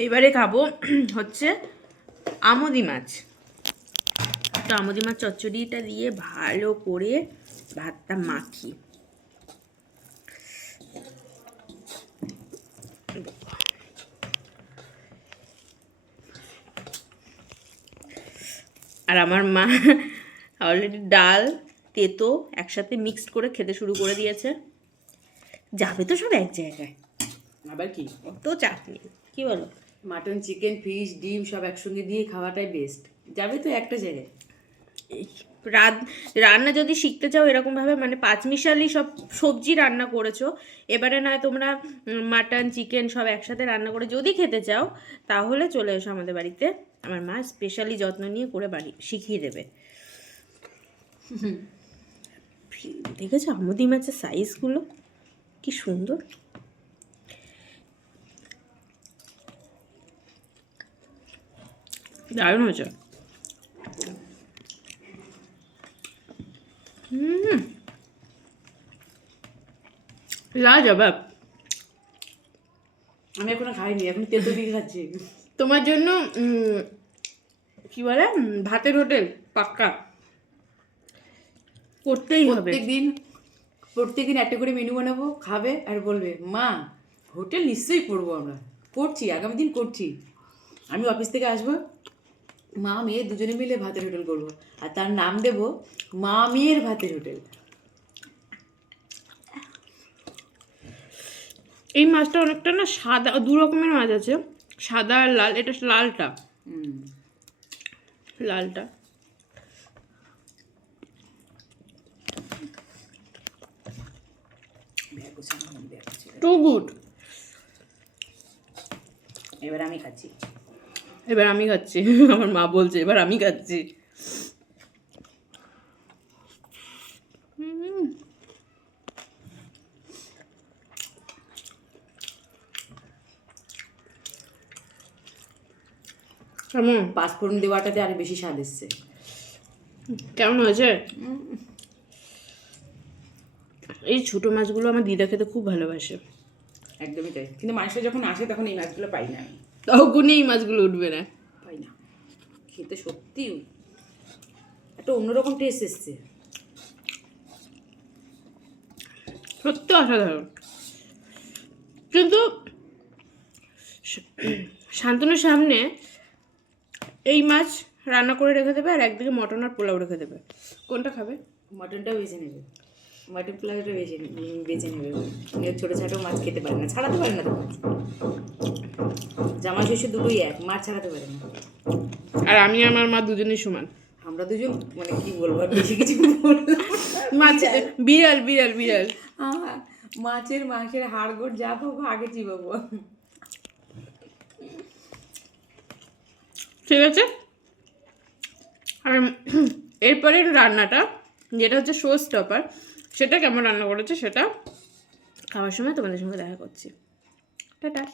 এইবারে খাবো হচ্ছে আমুদি মাছ। তো আমুদি মাছ চচ্চড়িটা দিয়ে ভালো করে ভাতটা মাখি। আর আমার মা অলরেডি ডাল তেতো একসাথে মিক্সড করে খেতে শুরু করে দিয়েছে। যাবে তো সব এক জায়গায়, আবার কি তো চাপ নেই, কি বলো? মাটন, চিকেন, ফিশ, ডিম সব একসঙ্গে দিয়ে খাওয়াটাই বেস্ট। যাবে তো একটা জায়গায়। রান্না যদি শিখতে চাও এরকমভাবে, মানে পাঁচমিশালি সব সবজি রান্না করেছো, এবারে নয় তোমরা মাটন চিকেন সব একসাথে রান্না করে যদি খেতে চাও, তাহলে চলে এসো আমাদের বাড়িতে। আমার মা স্পেশালি যত্ন নিয়ে করে বাড়ি শিখিয়ে দেবে। দেখেছো আমুদি মাছের সাইজগুলো কি সুন্দর। দারুণ হয়েছে। লাজবাব। আমি এখনো খাইনি, এখন তেতো দিয়ে খাচ্ছি। তোমার জন্য কি বলে ভাতের হোটেল পাক্কা করতেই হবে। প্রত্যেকদিন একটা করে মেনু বানাবো, খাবে আর বলবে মা হোটেল নিশ্চয়ই করবো, আমরা করছি, আগামী দিন করছি। আমি অফিস থেকে আসবো, মা মেয়ে দুজনে মিলে ভাতের হোটেল করবো, আর তার নাম দেব মা মেয়ের ভাতের হোটেল। এই মাছটা অনেকটা না সাদা, দু রকমের মাছ আছে, সাদা আর লাল। এটা লালটা, লালটা টু গুড। এবার আমি খাচ্ছি। আমার মা বলছে এবার আমি খাচ্ছি। কেমন? পাঁচফোড়ন দেওয়াটাতে আরো বেশি স্বাদ এসছে। কেমন হয়েছে? এই ছোট মাছগুলো আমার দিদা খেতে খুব ভালোবাসে। একদমই তাই, কিন্তু মাংস যখন আসে তখন এই মাছগুলো পাই না আমি। তখনই এই মাছগুলো উঠবে না, পাই না। খেতে সত্যি একটা অন্যরকম টেস্ট এসছে, সত্যি অসাধারণ। কিন্তু শান্তনুর সামনে এই মাছ রান্না করে রেখে দেবে আর একদিকে মটন আর পোলাও রেখে দেবে, কোনটা খাবে? মটনটা বেছে নেবে, মটন পোলাওটা বেছে নেবে। ছোটো ছাটো মাছ খেতে পারে না, ছাড়াতে পারে না তো মাছ। জামা ষষ্ঠী দুটোই এক, মাছ ছাড়াতে পারে না। আর আমি আমার মা দুজনেই সমান। আমরা দুজন মানে কি বলবো, আর বেশি কিছু বললাম। মাছ বিড়াল বিড়াল বিড়াল। মাছের মাংসের হাড়গোড় যা পাবো আগে চিবাবো। ঠিক আছে। আর এরপরের রান্নাটা যেটা হচ্ছে শো স্টপার, সেটা কেমন রান্না করেছে সেটা খাওয়ার সময় তোমাদের সঙ্গে দেখা করছি। টাটা।